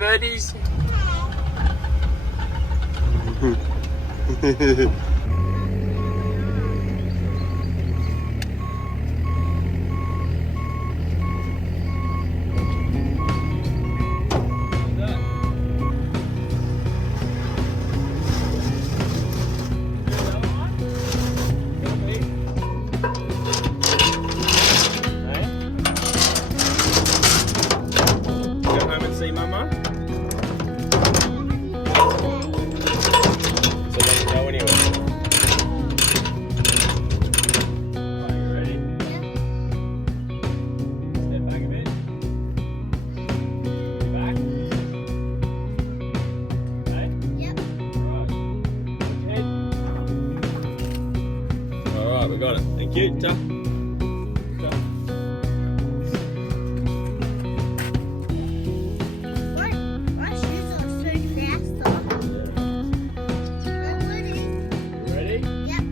birdies. We got it. Thank you. Ta. My shoes are so fast though. I'm ready. You ready? Yep.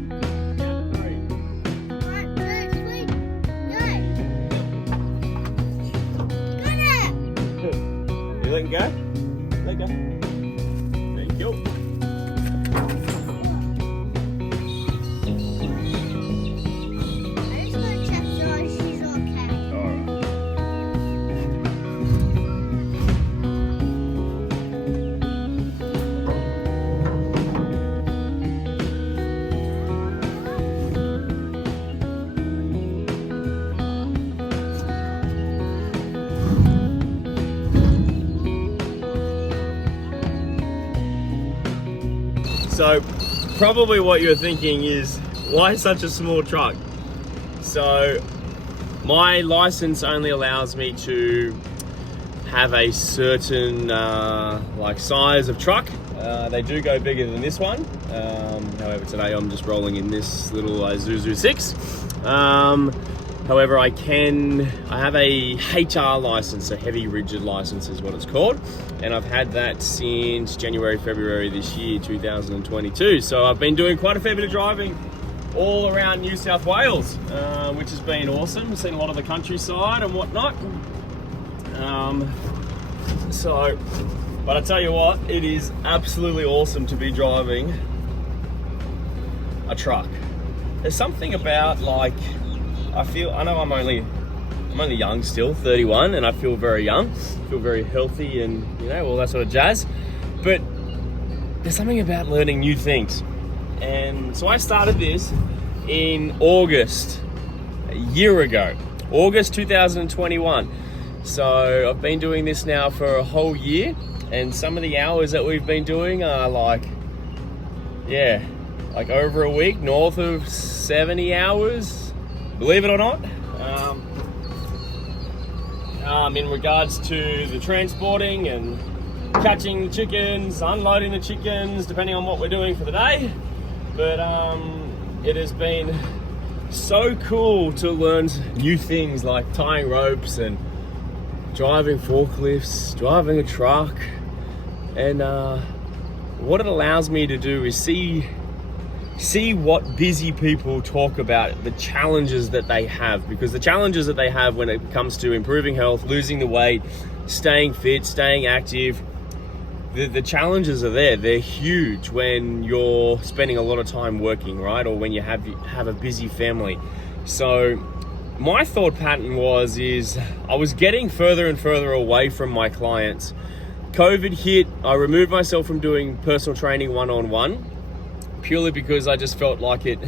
Yeah, 3. 1, 2, 3, go. Got it. You letting go? Let go. Thank you. So probably what you're thinking is, why such a small truck? So my license only allows me to have a certain like size of truck. They do go bigger than this one. However, today I'm just rolling in this little Isuzu 6. However, I have a HR license, a heavy rigid license is what it's called. And I've had that since January, February this year, 2022. So I've been doing quite a fair bit of driving all around New South Wales, which has been awesome. Seen a lot of the countryside and whatnot. But I tell you what, it is absolutely awesome to be driving a truck. There's something about, like, I know I'm only young still, 31, and I feel very young, feel very healthy and, you know, all that sort of jazz. But there's something about learning new things. And so I started this in August, a year ago, August 2021. So I've been doing this now for a whole year, and some of the hours that we've been doing are like over a week, north of 70 hours, believe it or not. In regards to the transporting and catching the chickens, unloading the chickens, depending on what we're doing for the day. But it has been so cool to learn new things like tying ropes and driving forklifts, driving a truck. And what it allows me to do is see what busy people talk about, the challenges that they have, because the challenges that they have when it comes to improving health, losing the weight, staying fit, staying active, the challenges are there. They're huge when you're spending a lot of time working, right? Or when you have a busy family. So my thought pattern is I was getting further and further away from my clients. COVID hit, I removed myself from doing personal training one-on-one, purely because I just felt like it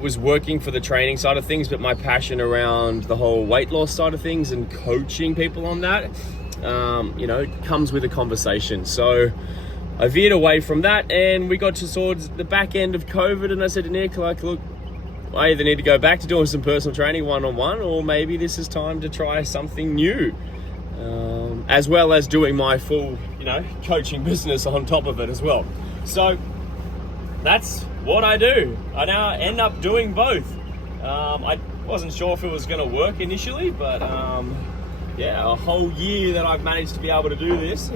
was working for the training side of things, but my passion around the whole weight loss side of things and coaching people on that, comes with a conversation. So I veered away from that, and we got towards the back end of COVID, and I said to Nick, like, look, I either need to go back to doing some personal training one-on-one, or maybe this is time to try something new, as well as doing my full, coaching business on top of it as well. So that's what I do. I now end up doing both. I wasn't sure if it was going to work initially, but a whole year that I've managed to be able to do this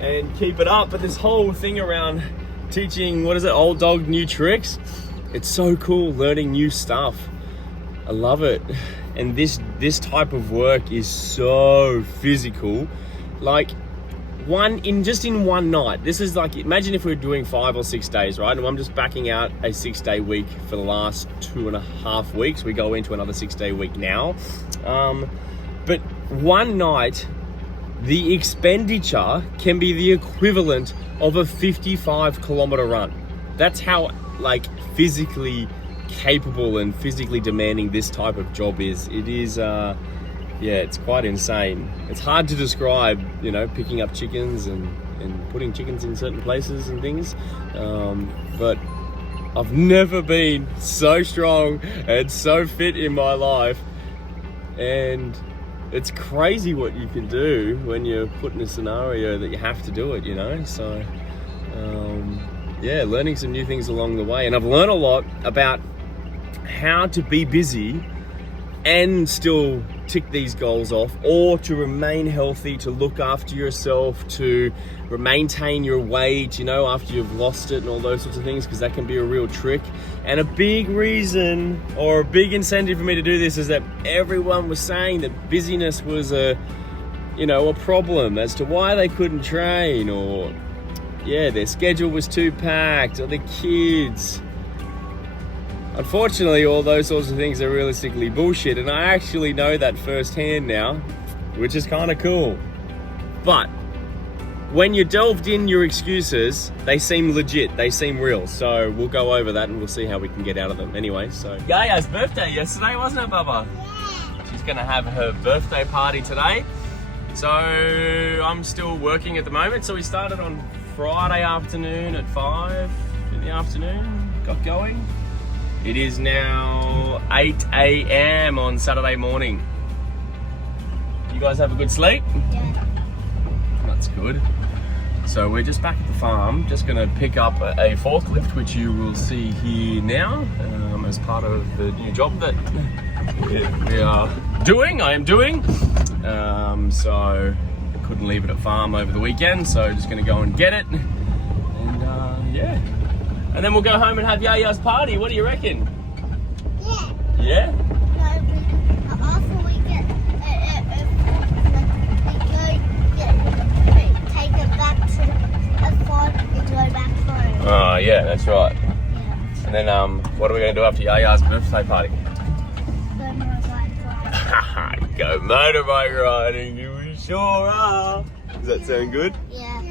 and keep it up. But this whole thing around teaching, old dog new tricks, it's so cool learning new stuff. I love it. And this type of work is so physical. Like, in one night. This is like, imagine if we were doing 5 or 6 days, right? And I'm just backing out a 6-day week for the last 2.5 weeks. We go into another 6-day week now. But one night, the expenditure can be the equivalent of a 55-kilometer run. That's how like physically capable and physically demanding this type of job is. It is yeah, it's quite insane. It's hard to describe, you know, picking up chickens and putting chickens in certain places and things. But I've never been so strong and so fit in my life. And it's crazy what you can do when you're put in a scenario that you have to do it, you know? So, yeah, learning some new things along the way. And I've learned a lot about how to be busy and still tick these goals off, or to remain healthy, to look after yourself, to maintain your weight, you know, after you've lost it and all those sorts of things, because that can be a real trick. And a big reason or a big incentive for me to do this is that everyone was saying that busyness was a problem as to why they couldn't train, or yeah, their schedule was too packed, or the kids. Unfortunately, all those sorts of things are realistically bullshit, and I actually know that firsthand now, which is kind of cool. But when you delved in your excuses, they seem legit, they seem real. So we'll go over that and we'll see how we can get out of them. Anyway, so Yaya's birthday yesterday, wasn't it, Bubba? Yeah. She's gonna have her birthday party today. So I'm still working at the moment. So we started on Friday afternoon at 5 in the afternoon, got going. It is now 8 a.m. on Saturday morning. You guys have a good sleep? Yeah. That's good. So we're just back at the farm, just going to pick up a forklift, which you will see here now, as part of the new job that we are doing, I am doing. So I couldn't leave it at farm over the weekend, so just going to go and get it. And yeah. And then we'll go home and have Yaya's party. What do you reckon? Yeah. Yeah? No, after we get, take it back to the farm and go back home. Oh, yeah, that's right. Yeah. And then what are we going to do after Yaya's birthday party? Go motorbike riding. Go motorbike riding, you sure are. Does that sound good? Yeah.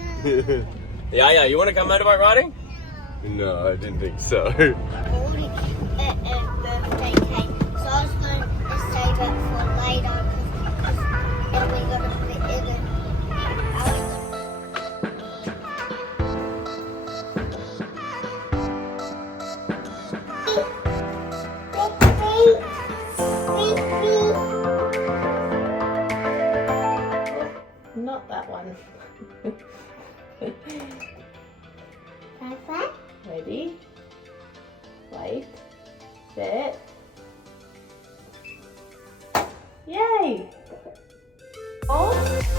Yaya, you want to come motorbike riding? No, I didn't think so. Birthday cake, so I was going to save it for later because then we're going to put it in it. Not that one. Perfect. Ready? Wait. Set. Yay! Oh,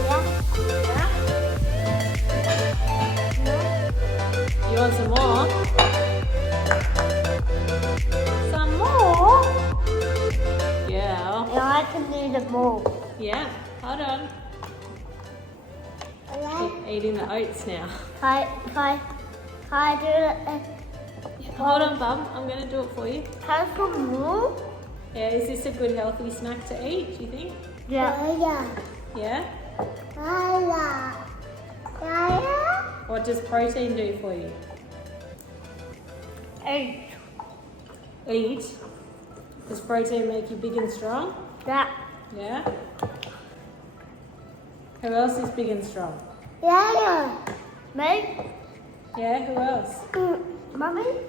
Yeah. you want some more? Some more? Yeah. Yeah, I can do the more. Yeah. Hold on. Keep eating the oats now. Can I do it? Hold on, Bum. I'm going to do it for you. Can I put more? Yeah, is this a good healthy snack to eat, do you think? Yeah. Yeah? Yeah. What does protein do for you? Eight. Eat. Does protein make you big and strong? Yeah. Yeah? Who else is big and strong? Yeah. Me? Yeah, who else? Mummy?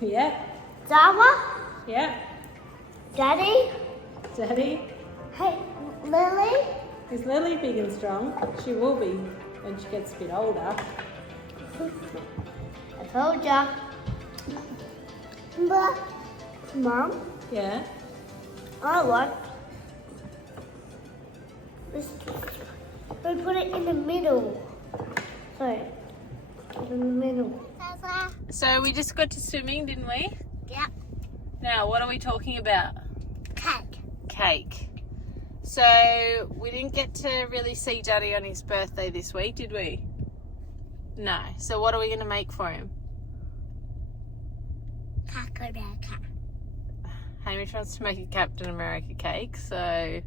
Yeah? Dama? Yeah? Daddy? Daddy? Hey, Lily? Is Lily big and strong? She will be when she gets a bit older. I told ya. But, Mom, Yeah? I want this. We put it in the middle. Sorry, in the middle. So we just got to swimming, didn't we? Yeah. Now, what are we talking about? Cake. Cake. So we didn't get to really see Daddy on his birthday this week, did we? No. So what are we going to make for him? Hamish wants to make a Captain America cake, so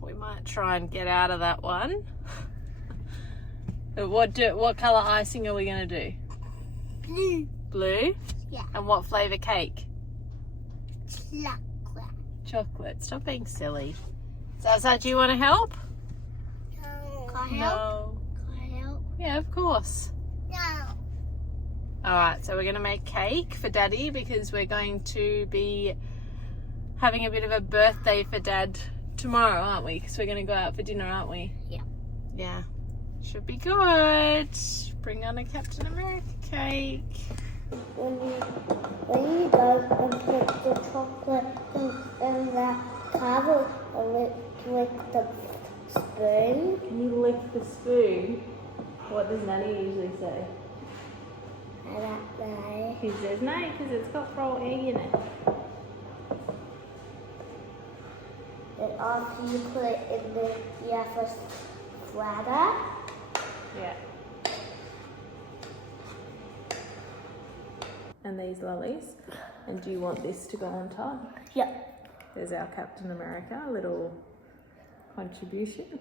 we might try and get out of that one. But what colour icing are we going to do? Blue. Blue? Yeah. And what flavour cake? Chocolate. Chocolate. Stop being silly. So do you want to help? No. Can I help? No. Can I help? Yeah, of course. No. Alright, so we're going to make cake for Daddy because we're going to be having a bit of a birthday for Dad tomorrow, aren't we? Because we're going to go out for dinner, aren't we? Yeah. Yeah. Should be good. Bring on a Captain America cake. When you go and put the chocolate in the cover and lick the spoon. Can you lick the spoon? What does Nanny usually say? I don't know. He says no because it's got raw egg in it. And after you put it in the, you have to splatter. Yeah. And these lollies. And do you want this to go on top? Yep. There's our Captain America, little contribution.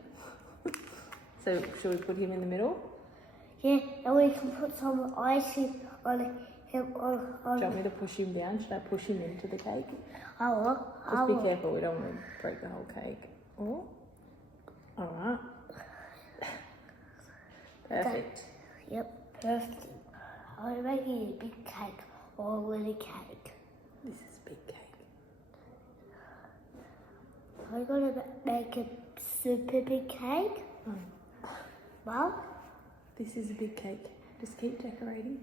So should we put him in the middle? Yeah, and we can put some icing on him Do you want me to push him down? Should I push him into the cake? I will. Just be careful, we don't want to break the whole cake. Oh. Alright. Perfect. Yep, perfect. Are we making a big cake or a little cake? This is a big cake. Are we going to make a super big cake? Mum? This is a big cake. Just keep decorating.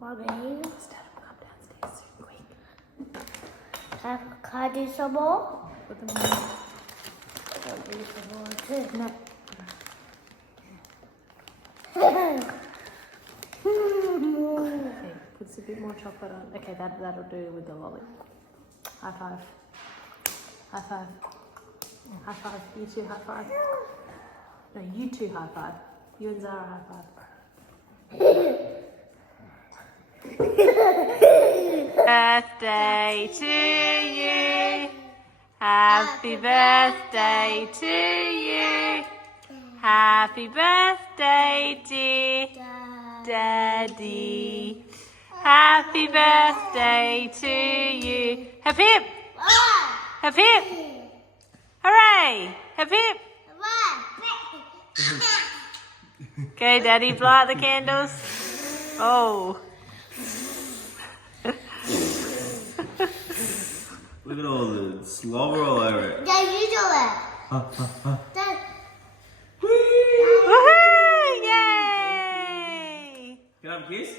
Mummy? Just have them come downstairs soon, quick. Can I do some more? Put them on. I'll do some more too. No. Okay, puts a bit more chocolate on. Okay, that'll do with the lolly. High five. High five. High five. You two high five. No, you two high five. You and Zara high five. Birthday to you. Happy birthday to you. Happy birthday, dear Daddy. Happy birthday to you. Hip hip. Hip hip. Hooray. Hip hip. Okay, Daddy, blow out the candles. Oh. Look at all the slobber all over it. Dad, you do it. Dad. Woohoo! Yay! Can I have a kiss?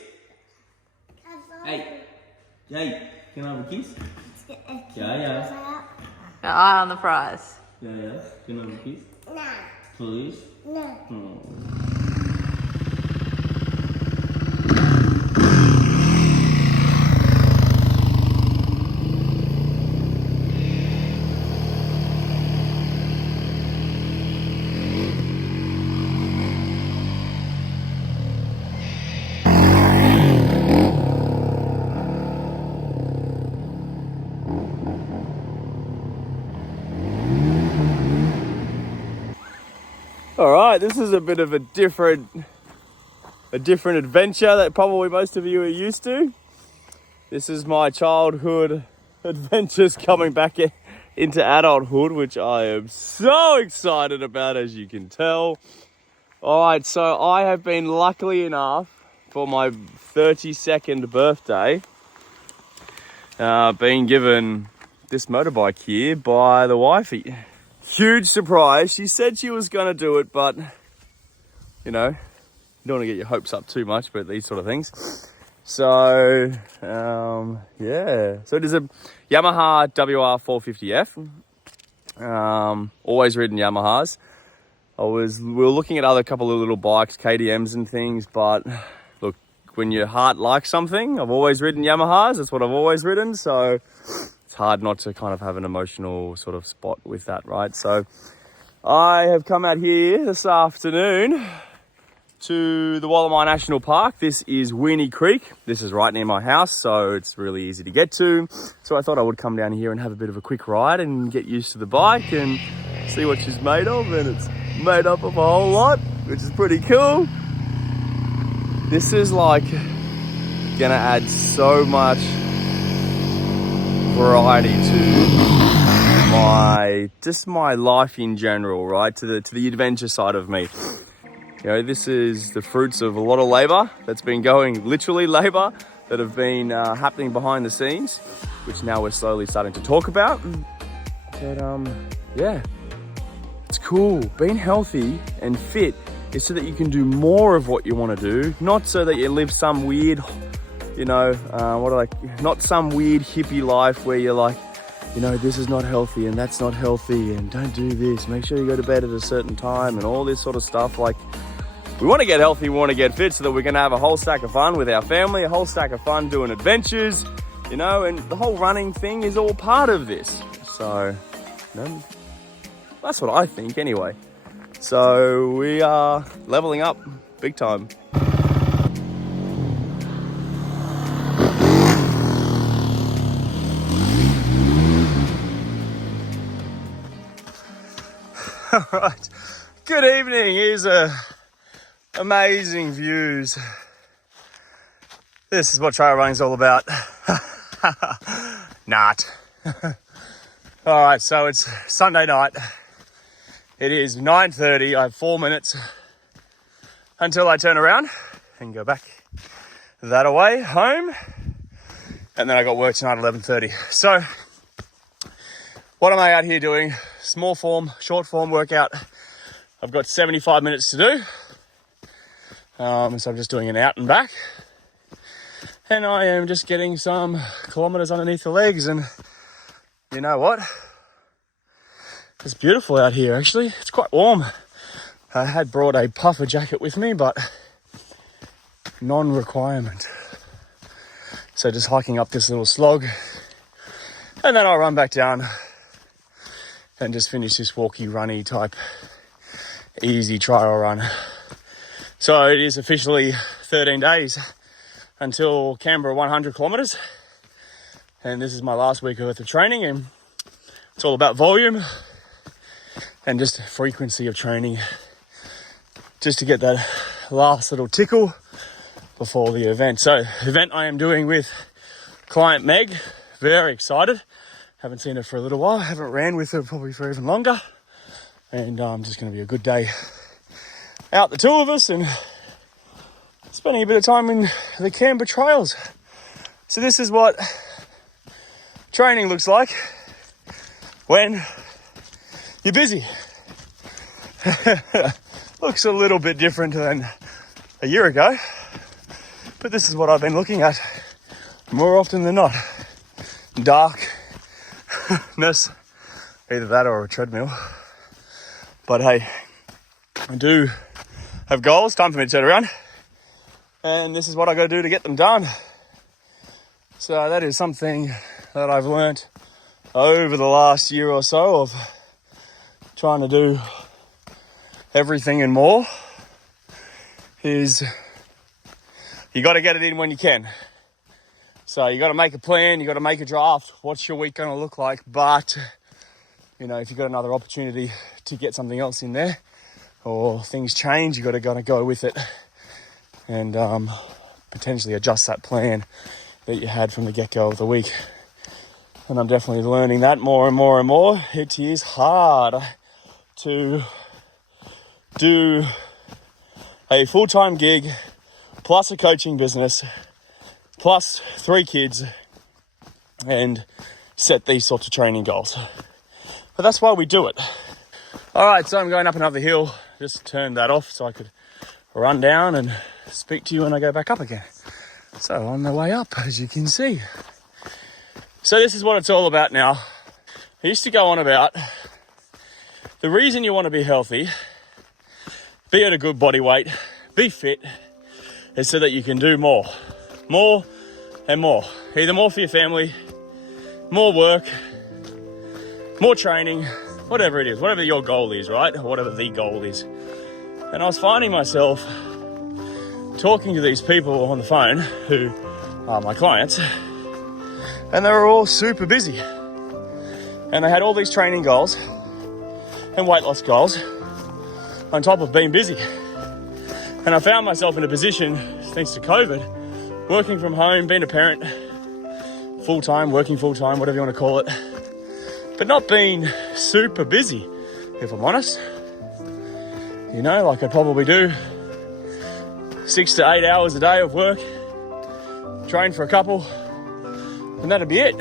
Hey, Jay, can I have a kiss? Yeah. Got eye on the prize. Yeah. Can I have a kiss? No. Please? No. Oh. All right, this is a bit of a different adventure that probably most of you are used to. This is my childhood adventures coming back into adulthood, which I am so excited about, as you can tell. All right, so I have been lucky enough for my 32nd birthday, being given this motorbike here by the wifey. Huge surprise. She said she was going to do it, but, you know, you don't want to get your hopes up too much about these sort of things. So, yeah. So it is a Yamaha WR450F. Always ridden Yamahas. We were looking at other couple of little bikes, KTMs and things, but look, when your heart likes something, I've always ridden Yamahas. That's what I've always ridden. So it's hard not to kind of have an emotional sort of spot with that, right? So I have come out here this afternoon to the Wallamai National Park. This is Weenie Creek. This is right near my house, so it's really easy to get to. So I thought I would come down here and have a bit of a quick ride and get used to the bike and see what she's made of. And it's made up of a whole lot, which is pretty cool. This is like gonna add so much variety to my life in general, right? To the adventure side of me. You know, this is the fruits of a lot of labor that's been going, literally labor, that have been happening behind the scenes, which now we're slowly starting to talk about. But yeah, it's cool. Being healthy and fit is so that you can do more of what you want to do, not so that you live some weird, not some weird hippie life where you're like, this is not healthy and that's not healthy and don't do this. Make sure you go to bed at a certain time and all this sort of stuff. Like, we want to get healthy, we want to get fit so that we're going to have a whole stack of fun with our family, a whole stack of fun doing adventures, and the whole running thing is all part of this. So, that's what I think anyway. So we are leveling up big time. All right, good evening. Here's amazing views. This is what trail running's all about. Not. All right, so it's Sunday night. It is 9:30. I have 4 minutes until I turn around and go back that away home. And then I got work tonight at 11:30. So what am I out here doing? Small form, short form workout. I've got 75 minutes to do. So I'm just doing an out and back. And I am just getting some kilometers underneath the legs. And you know what? It's beautiful out here, actually. It's quite warm. I had brought a puffer jacket with me, but non-requirement. So just hiking up this little slog. And then I'll run back down and just finish this walkie runny type easy trial run. So it is officially 13 days until Canberra 100 kilometers. And this is my last week worth of training, and it's all about volume and just frequency of training, just to get that last little tickle before the event. So event I am doing with client Meg, very excited. Haven't seen her for a little while. Haven't ran with her probably for even longer. And just going to be a good day out, the two of us, and spending a bit of time in the Canberra trails. So this is what training looks like when you're busy. Looks a little bit different than a year ago, but this is what I've been looking at more often than not. Darkness, either that or a treadmill. But hey, I do have goals, time for me to turn around, and this is what I got to do to get them done. So that is something that I've learnt over the last year or so of trying to do everything and more, is you got to get it in when you can. So you got to make a plan, you got to make a draft. What's your week going to look like? But, if you've got another opportunity to get something else in there or things change, you got to go with it and potentially adjust that plan that you had from the get-go of the week. And I'm definitely learning that more and more and more. It is hard to do a full-time gig plus a coaching business plus 3 kids and set these sorts of training goals. But that's why we do it. All right, so I'm going up another hill. Just turned that off so I could run down and speak to you when I go back up again. So on the way up, as you can see. So this is what it's all about now. I used to go on about the reason you want to be healthy, be at a good body weight, be fit, is so that you can do more and more. Either more for your family, more work, more training, whatever it is, whatever your goal is, right? Or whatever the goal is. And I was finding myself talking to these people on the phone who are my clients, and they were all super busy. And they had all these training goals and weight loss goals on top of being busy. And I found myself in a position, thanks to COVID, working from home, being a parent, full-time, working full-time, whatever you want to call it, but not being super busy, if I'm honest. You know, like I'd probably do 6 to 8 hours a day of work, train for a couple, and that'd be it.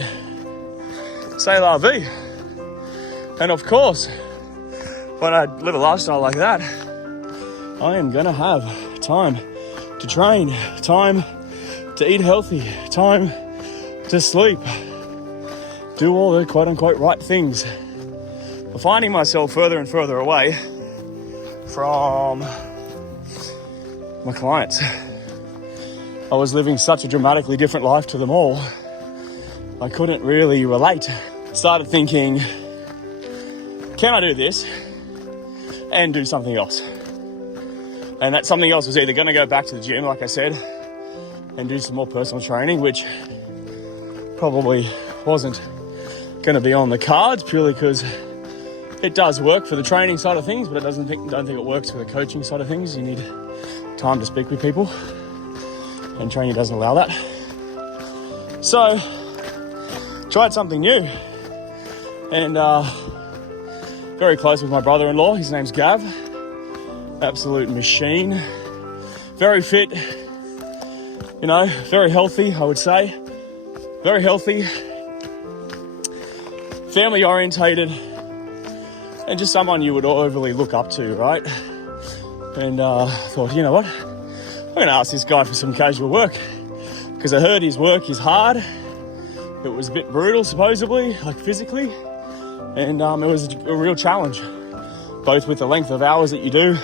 C'est la vie. And of course, when I live a lifestyle like that, I am gonna have time to train, time to eat healthy, time to sleep, do all the quote-unquote right things. But finding myself further and further away from my clients. I was living such a dramatically different life to them all. I couldn't really relate. Started thinking, can I do this and do something else? And that something else was either going to go back to the gym, like I said, and do some more personal training, which probably wasn't going to be on the cards purely because it does work for the training side of things, but I don't think it works for the coaching side of things. You need time to speak with people, and training doesn't allow that. So, tried something new, and very close with my brother-in-law. His name's Gav. Absolute machine. Very fit, you know, very healthy, I would say. Very healthy, family orientated, and just someone you would overly look up to, right? And thought, you know what, I'm going to ask this guy for some casual work, because I heard his work is hard. It was a bit brutal, supposedly, like physically, and it was a real challenge, both with the length of hours that you do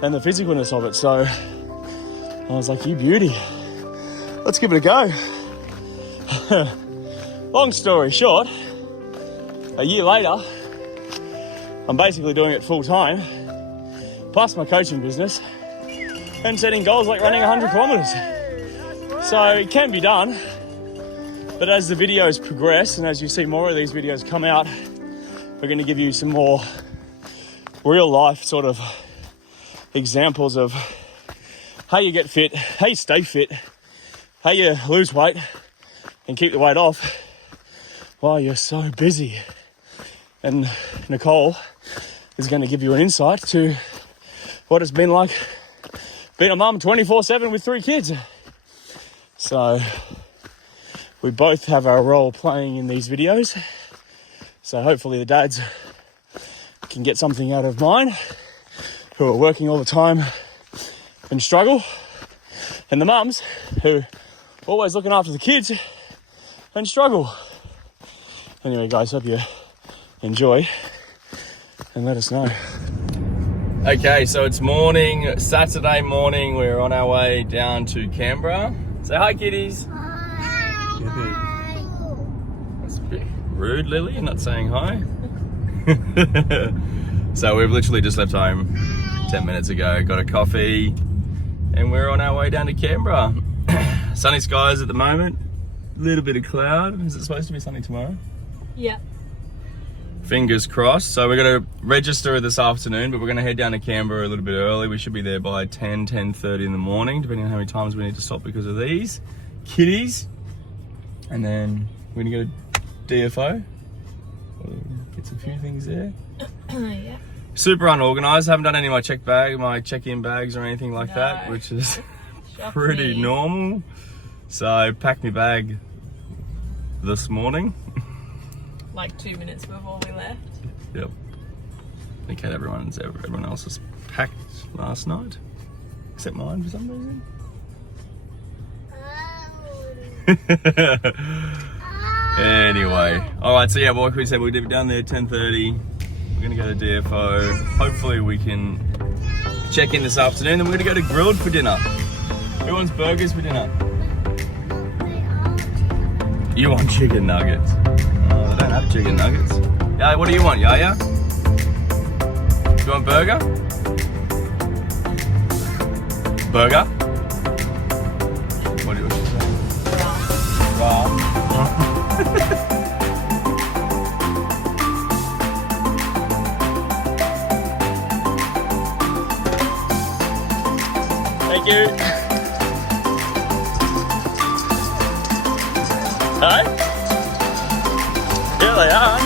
and the physicalness of it. So I was like, you beauty, let's give it a go. Long story short, a year later, I'm basically doing it full time, plus my coaching business, and setting goals like running 100 kilometers. So it can be done, but as the videos progress and as you see more of these videos come out, we're going to give you some more real life sort of examples of how you get fit, how you stay fit, how you lose weight and keep the weight off while you're so busy. And Nicole is going to give you an insight to what it's been like being a mum 24/7 with 3 kids. So we both have our role playing in these videos. So hopefully the dads can get something out of mine, who are working all the time and struggle, and the mums who are always looking after the kids and struggle. Anyway, guys, hope you enjoy and let us know. Okay, so it's morning, Saturday morning. We're on our way down to Canberra. Say hi, kitties. Hi. That's a bit rude, Lily. You're not saying hi. So we've literally just left home 10 minutes ago, got a coffee, and we're on our way down to Canberra. Sunny skies at the moment, a little bit of cloud. Is it supposed to be sunny tomorrow? Yeah. Fingers crossed. So we're going to register this afternoon, but we're going to head down to Canberra a little bit early. We should be there by 10:30 in the morning, depending on how many times we need to stop because of these kitties. And then we're going to go to DFO. Get some few things there. Yeah. Super unorganised. Haven't done any of my check-in bags or anything like that, which is pretty normal. So packed my bag this morning. Like 2 minutes before we left. Yep. I think everyone else was packed last night, except mine for some reason. Anyway, all right. So yeah, like we said, we'll be down there 10:30. We're gonna go to DFO. Hopefully, we can check in this afternoon. Then we're gonna go to Grilled for dinner. Who wants burgers for dinner? You want chicken nuggets? Oh, I don't have chicken nuggets. Yeah, what do you want, Yaya? You want burger? Burger? What do you say? Raw. Thank you. Hi? Yeah, they are, aren't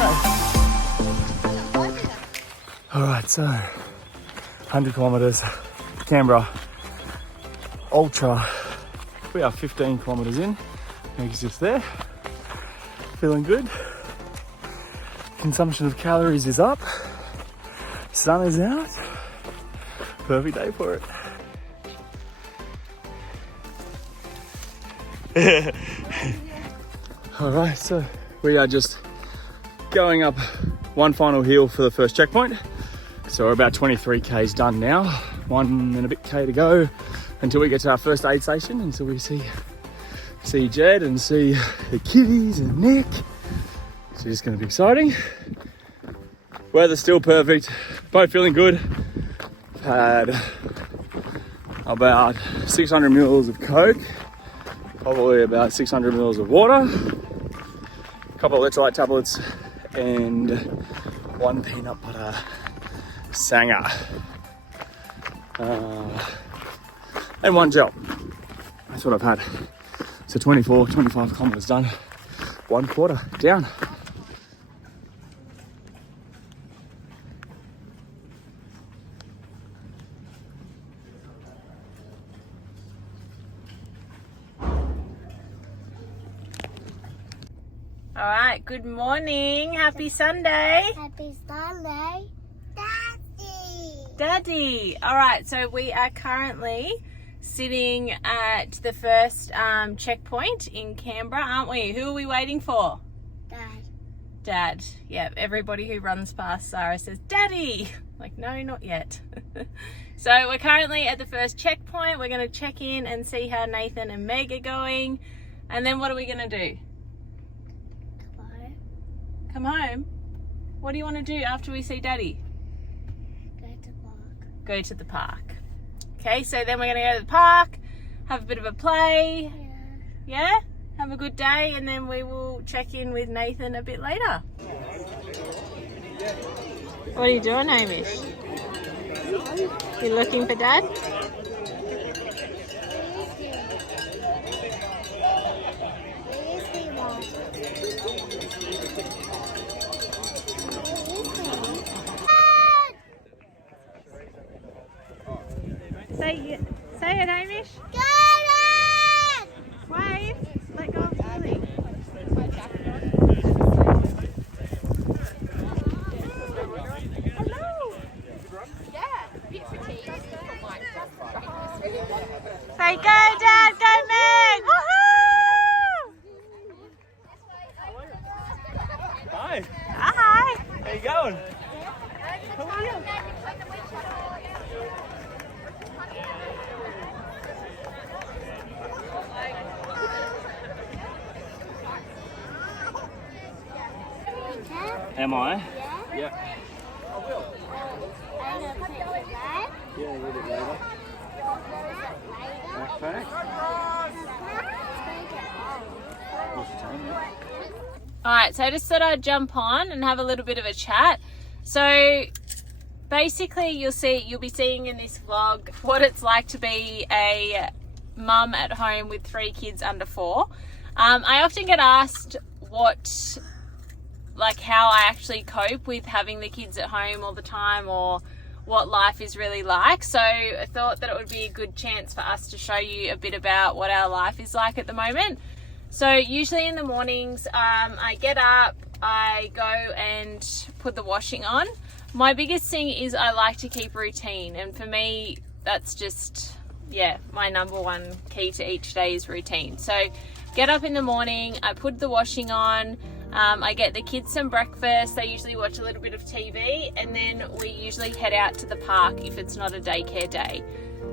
they? Alright, so 100 kilometres, Canberra, ultra. We are 15 kilometres in. Meg's just there, feeling good. Consumption of calories is up. Sun is out. Perfect day for it. Alright, so we are just going up one final hill for the first checkpoint. So we're about 23 k's done now. 1 and a bit k to go until we get to our first aid station, and so we see Jed and see the kitties and Nick. So it's going to be exciting. Weather's still perfect. Both feeling good. Had about 600 mils of Coke, probably about 600 mils of water, a couple of electrolyte tablets, and 1 peanut butter sanger. And 1 gel. That's what I've had. So 24, 25 kilometres done. 1/4 down. All right, good morning. Happy Sunday. Happy Sunday, Daddy. Daddy. All right, so we are currently sitting at the first checkpoint in Canberra, aren't we? Who are we waiting for? Dad. Dad. Yeah, everybody who runs past Sarah says, Daddy. Like, no, not yet. So we're currently at the first checkpoint. We're going to check in and see how Nathan and Meg are going. And then what are we going to do? Come home? What do you want to do after we see Daddy? Go to the park. Go to the park. Okay, so then we're going to go to the park, have a bit of a play. Yeah? Have a good day, and then we will check in with Nathan a bit later. What are you doing, Hamish? You looking for Dad? Say it, Hamish. Got it! Wave. Let go of Lily. Hello. Say go, Dad. Go, Meg. Woohoo! Hi. Hi. How you going? Am I? Yeah. I'm gonna put it with that. Yeah, a little bit later. Backpack. Alright, so I just thought I'd jump on and have a little bit of a chat. So basically you'll be seeing in this vlog what it's like to be a mum at home with 3 kids under 4. I often get asked how I actually cope with having the kids at home all the time, or what life is really like. So I thought that it would be a good chance for us to show you a bit about what our life is like at the moment. So usually in the mornings, I get up, I go and put the washing on. My biggest thing is I like to keep routine, and for me that's just my number one key to each day is routine. So get up in the morning, I put the washing on, I get the kids some breakfast, they usually watch a little bit of TV, and then we usually head out to the park if it's not a daycare day.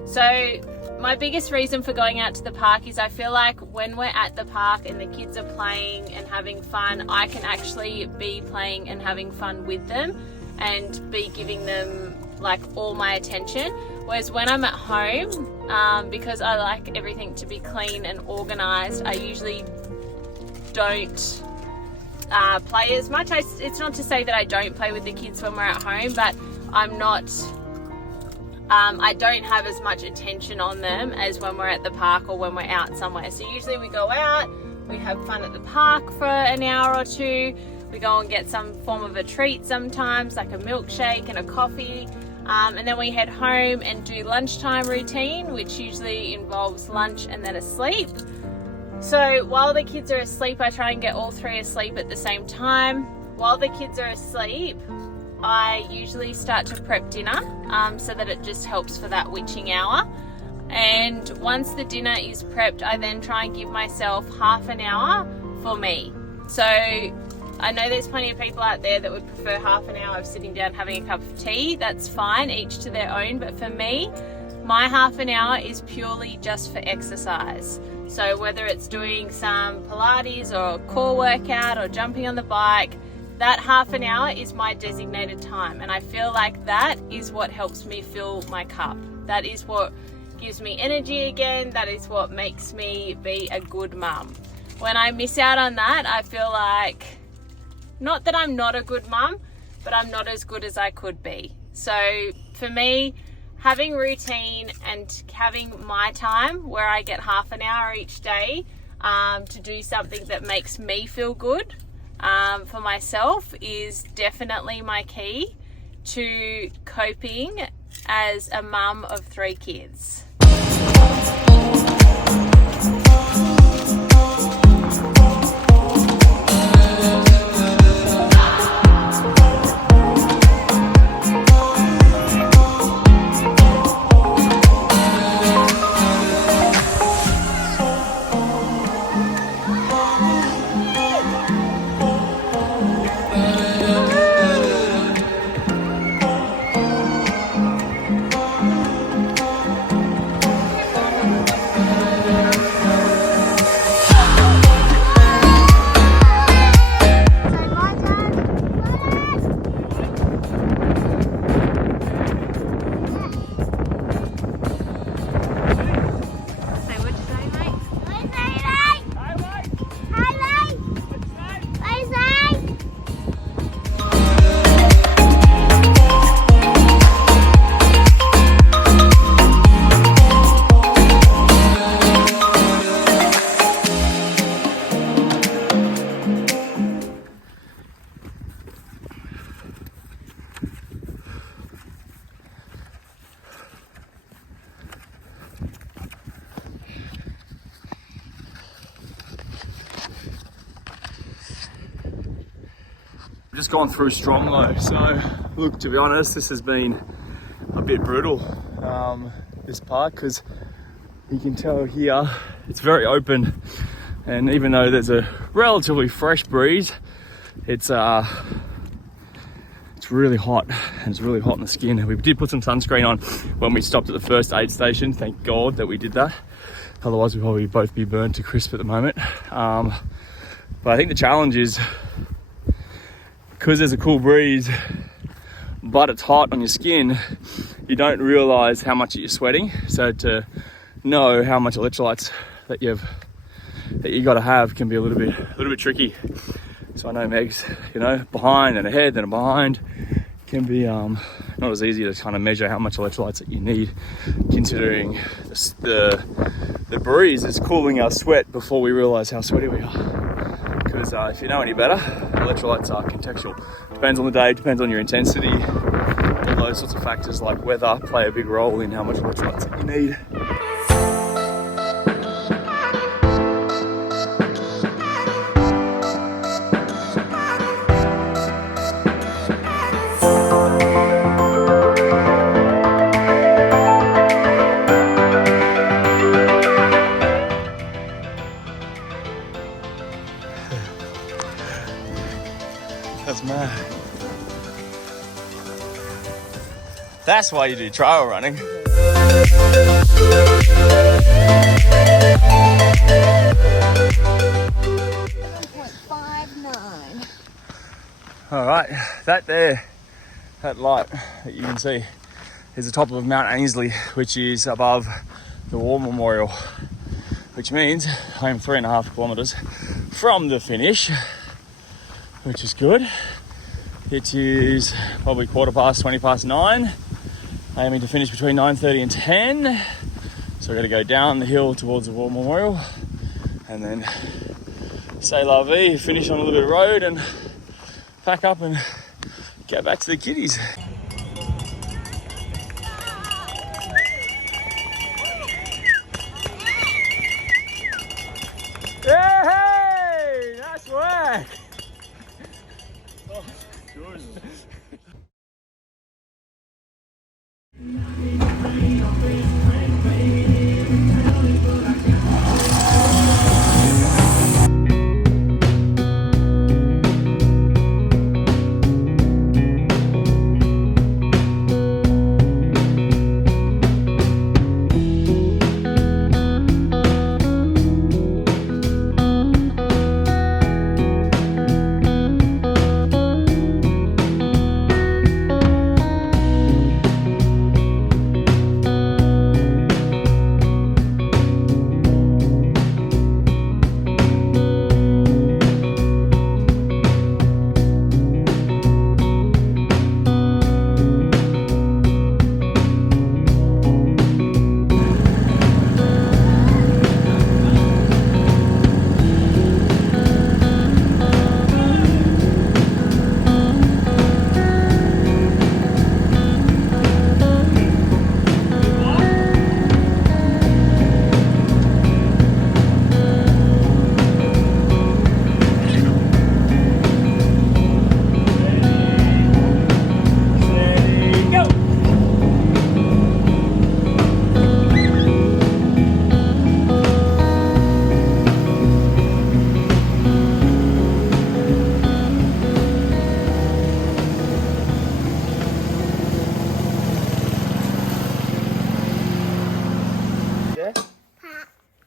So my biggest reason for going out to the park is I feel like when we're at the park and the kids are playing and having fun, I can actually be playing and having fun with them and be giving them like all my attention. Whereas when I'm at home, because I like everything to be clean and organized, I usually don't play as much. It's not to say that I don't play with the kids when we're at home, but I'm not I don't have as much attention on them as when we're at the park or when we're out somewhere. So usually we go out, we have fun at the park for an hour or two, we go and get some form of a treat sometimes, like a milkshake and a coffee, and then we head home and do lunchtime routine, which usually involves lunch and then a sleep. So while the kids are asleep, I try and get all three asleep at the same time. While the kids are asleep, I usually start to prep dinner so that it just helps for that witching hour. And once the dinner is prepped, I then try and give myself half an hour for me. So I know there's plenty of people out there that would prefer half an hour of sitting down having a cup of tea. That's fine, each to their own. But for me, my half an hour is purely just for exercise. So whether it's doing some Pilates or a core workout or jumping on the bike, that half an hour is my designated time, and I feel like that is what helps me fill my cup. That is what gives me energy again. That is what makes me be a good mum. When I miss out on that, I feel like, not that I'm not a good mum, but I'm not as good as I could be. So for me, having routine and having my time where I get half an hour each day to do something that makes me feel good for myself is definitely my key to coping as a mum of 3 kids. Just gone through Stronglow, so look, to be honest, this has been a bit brutal, this park, because you can tell here it's very open, and even though there's a relatively fresh breeze, it's really hot, and it's really hot in the skin. We did put some sunscreen on when we stopped at the first aid station. Thank God that we did that, otherwise we'd probably both be burnt to crisp at the moment. But I think the challenge is, because there's a cool breeze but it's hot on your skin, you don't realize how much you're sweating. So to know how much electrolytes that you got to have can be a little bit tricky. So I know Meg's, behind and ahead and behind can be not as easy to kind of measure how much electrolytes that you need, considering the breeze is cooling our sweat before we realize how sweaty we are. Because if you know any better, electrolytes are contextual. Depends on the day, depends on your intensity. All those sorts of factors like weather play a big role in how much electrolytes that you need. That's mad. That's why you do trail running. All right, that light that you can see is the top of Mount Ainsley, which is above the War Memorial, which means I am 3.5 kilometres from the finish, which is good. It is probably 9:15. I aiming to finish between 9:30 and 10. So I've got to go down the hill towards the War Memorial and then say la vie, finish on a little bit of road and pack up and get back to the kiddies. Hey, nice work.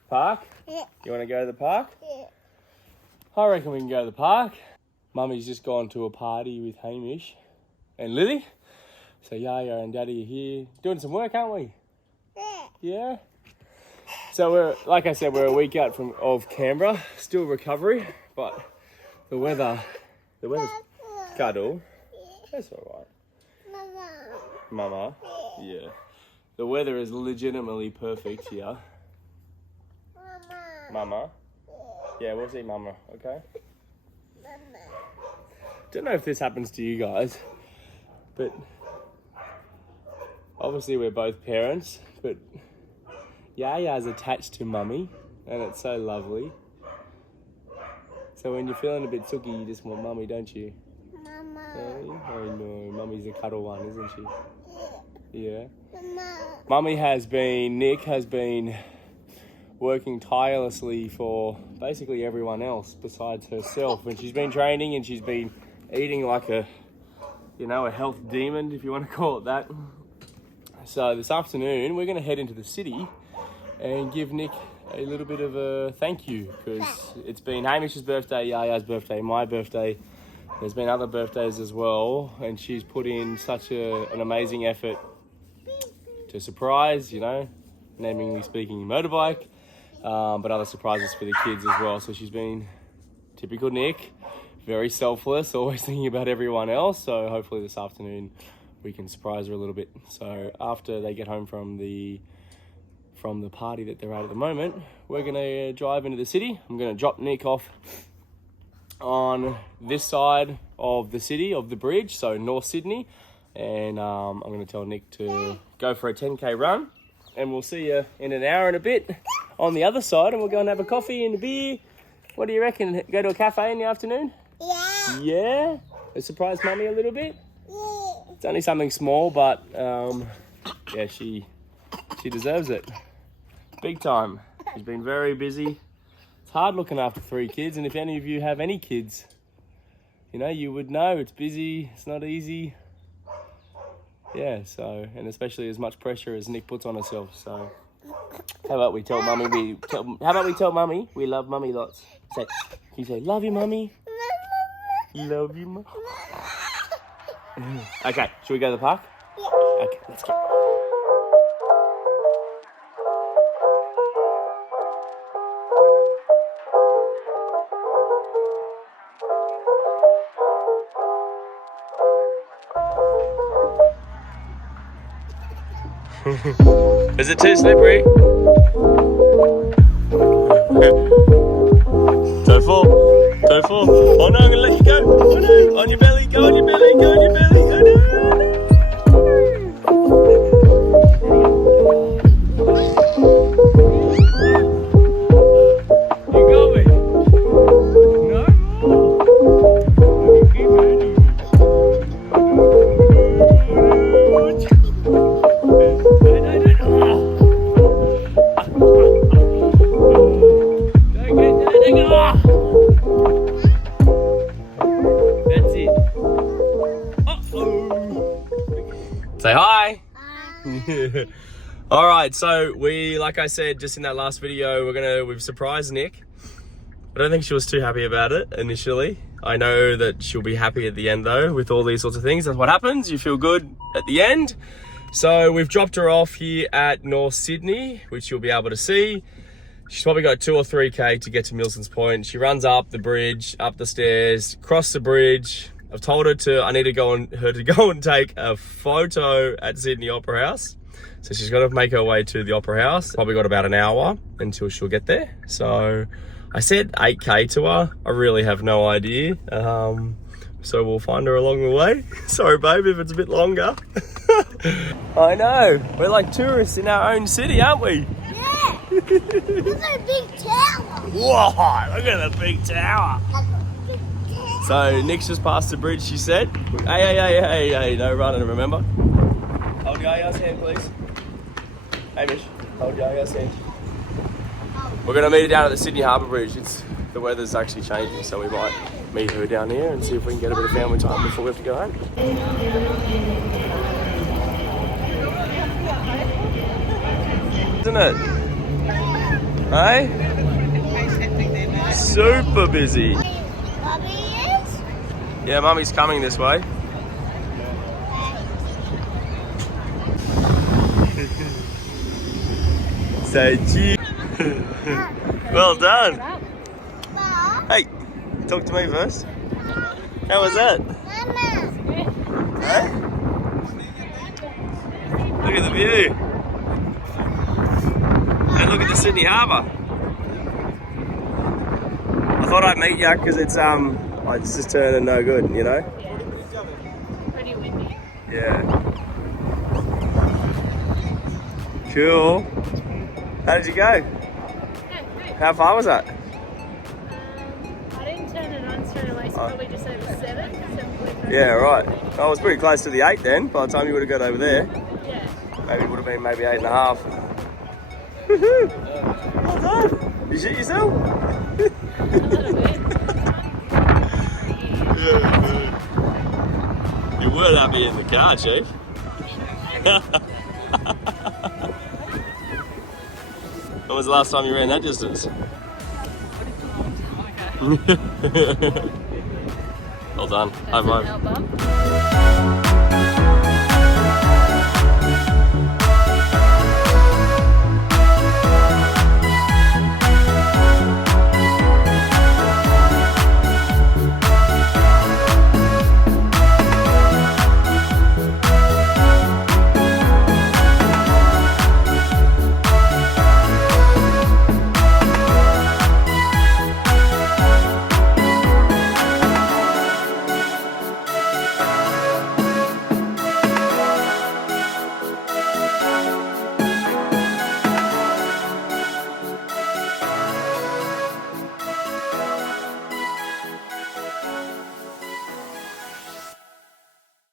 Park? Yeah. You want to go to the park? Yeah. I reckon we can go to the park. Mummy's just gone to a party with Hamish and Lily. So Yaya and Daddy are here doing some work, aren't we? Yeah. Yeah. So we're, like I said, we're a week out of Canberra, still recovery, but the weather's cuddle. That's all right. Mama. Yeah. The weather is legitimately perfect here. Mama. Yeah, we'll see Mama, okay? Don't know if this happens to you guys, but obviously we're both parents, but Yaya's attached to Mummy, and it's so lovely. So when you're feeling a bit sooky, you just want Mummy, don't you? Mama. I know, Mummy's a cuddle one, isn't she? Yeah. Mama. Nick has been working tirelessly for basically everyone else besides herself. And she's been training and she's been eating like a health demon, if you want to call it that. So this afternoon, we're going to head into the city and give Nick a little bit of a thank you, because it's been Hamish's birthday, Yaya's birthday, my birthday. There's been other birthdays as well, and she's put in such an amazing effort to surprise, namely speaking, motorbike, but other surprises for the kids as well. So she's been typical Nick, very selfless, always thinking about everyone else. So hopefully this afternoon we can surprise her a little bit. So after they get home from the party that they're at the moment, we're gonna drive into the city. I'm gonna drop Nick off on this side of the city, of the bridge, so North Sydney, and I'm gonna tell Nick to go for a 10k run, and we'll see you in an hour and a bit on the other side, and we'll go and have a coffee and a beer. What do you reckon? Go to a cafe in the afternoon? Yeah. Yeah? A surprise Mummy a little bit? Yeah. It's only something small, but yeah, she deserves it. Big time. She's been very busy. It's hard looking after 3 kids, and if any of you have any kids, you would know it's busy, it's not easy. Yeah, so, and especially as much pressure as Nick puts on herself, so. How about we tell mummy we love mummy lots? Say, can you say, love you, mummy? Love you, mummy. Okay, should we go to the park? Yeah. Okay, let's go. Is it too slippery? Don't fall. Don't fall. Oh no, I'm gonna let you go. Oh no. On your belly. Go on your belly. Go on your belly. Oh no. You got me. No. You keep hurting me. That's it. Say hi. All right, so like I said, just in that last video, we've surprised Nick. I don't think she was too happy about it initially. I know that she'll be happy at the end though, with all these sorts of things. That's what happens. You feel good at the end. So we've dropped her off here at North Sydney, which you'll be able to see. She's probably got 2 or 3K to get to Milson's Point. She runs up the bridge, up the stairs, across the bridge. I've told her I need to go and take a photo at Sydney Opera House. So she's got to make her way to the Opera House. Probably got about an hour until she'll get there. So I said 8K to her. I really have no idea. So we'll find her along the way. Sorry, babe, if it's a bit longer. I know. We're like tourists in our own city, aren't we? Yeah. Look at a big tower. Whoa, look at the big tower. So Nick's just passed the bridge, she said. Hey, no running, remember? Hold Yaya's hand, please. Hey, Mish, hold Yaya's hand. We're going to meet her down at the Sydney Harbour Bridge. The weather's actually changing, so we might meet her down here and see if we can get a bit of family time before we have to go home. Isn't it? Hey? Super busy. Bobby is? Yeah, Mummy's coming this way. Say cheese. Well done. Hey, talk to me first. How was that? Mama. Hey? Look at the view. And look at the Sydney Harbour. I thought I'd meet you because it's just turning no good, you know? Pretty windy. Yeah. Cool. How did you go? Yeah, good. How far was that? I didn't turn it on straight away, so probably just over 7.5. Yeah, right. I was pretty close to the 8 then, by the time you would have got over there. Yeah. Maybe it would have been maybe 8.5. Woohoo! Well done. You shit yourself? A little bit. You were happy in the car, Chief. When was the last time you ran that distance? Well done. High five.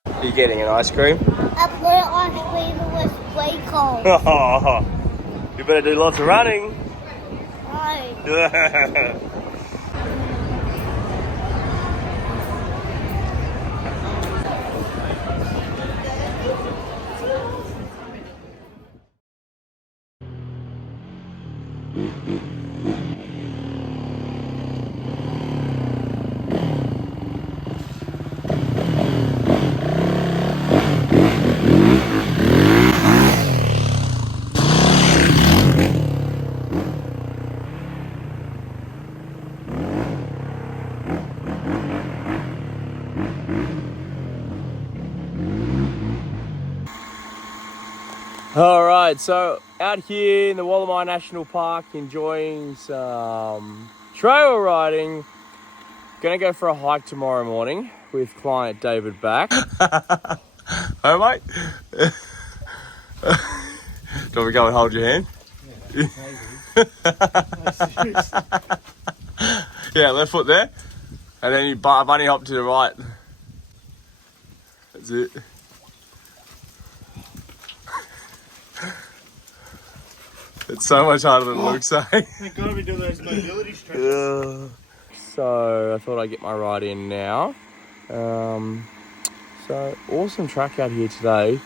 Are you getting an ice cream? I put it on screen, it was way cold. You better do lots of running. Right. All right, so out here in the Wallamai National Park, enjoying some trail riding. Gonna go for a hike tomorrow morning with client David back. Hey, mate. Do you want me to go and hold your hand? Yeah, left foot there, and then you bunny hop to the right. That's it. It's so much harder than it looks, eh? Thank God we do those mobility stretches. So I thought I'd get my ride in now. So awesome track out here today.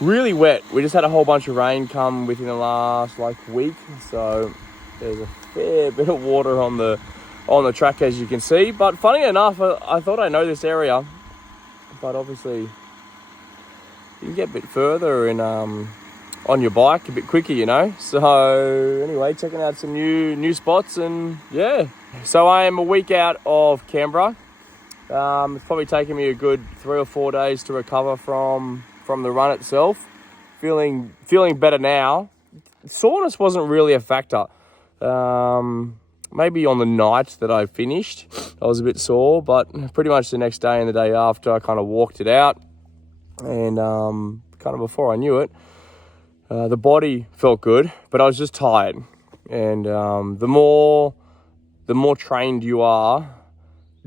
Really wet. We just had a whole bunch of rain come within the last week, so there's a fair bit of water on the track, as you can see. But funny enough, I thought I know this area, but obviously you can get a bit further and on your bike a bit quicker, you know. So anyway, checking out some new spots, and yeah. So I am a week out of Canberra. It's probably taken me a good 3 or 4 days to recover from the run itself. Feeling better now. Soreness wasn't really a factor. Maybe on the night that I finished, I was a bit sore, but pretty much the next day and the day after, I kind of walked it out, and kind of before I knew it, the body felt good, but I was just tired. And the more trained you are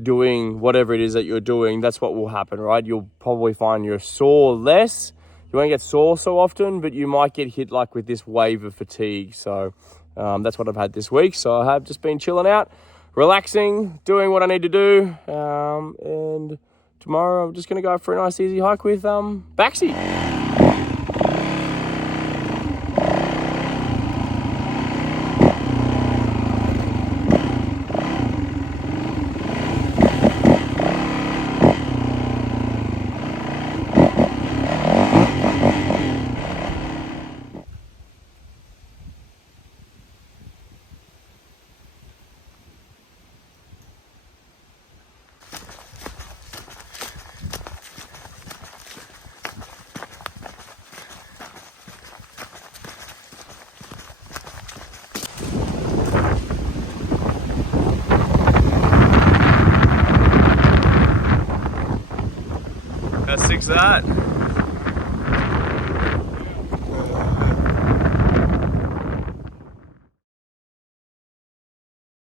doing whatever it is that you're doing, that's what will happen, right? You'll probably find you're sore less. You won't get sore so often, but you might get hit with this wave of fatigue. So that's what I've had this week. So I have just been chilling out, relaxing, doing what I need to do. And tomorrow I'm just going to go for a nice easy hike with Baxi. How sick's that?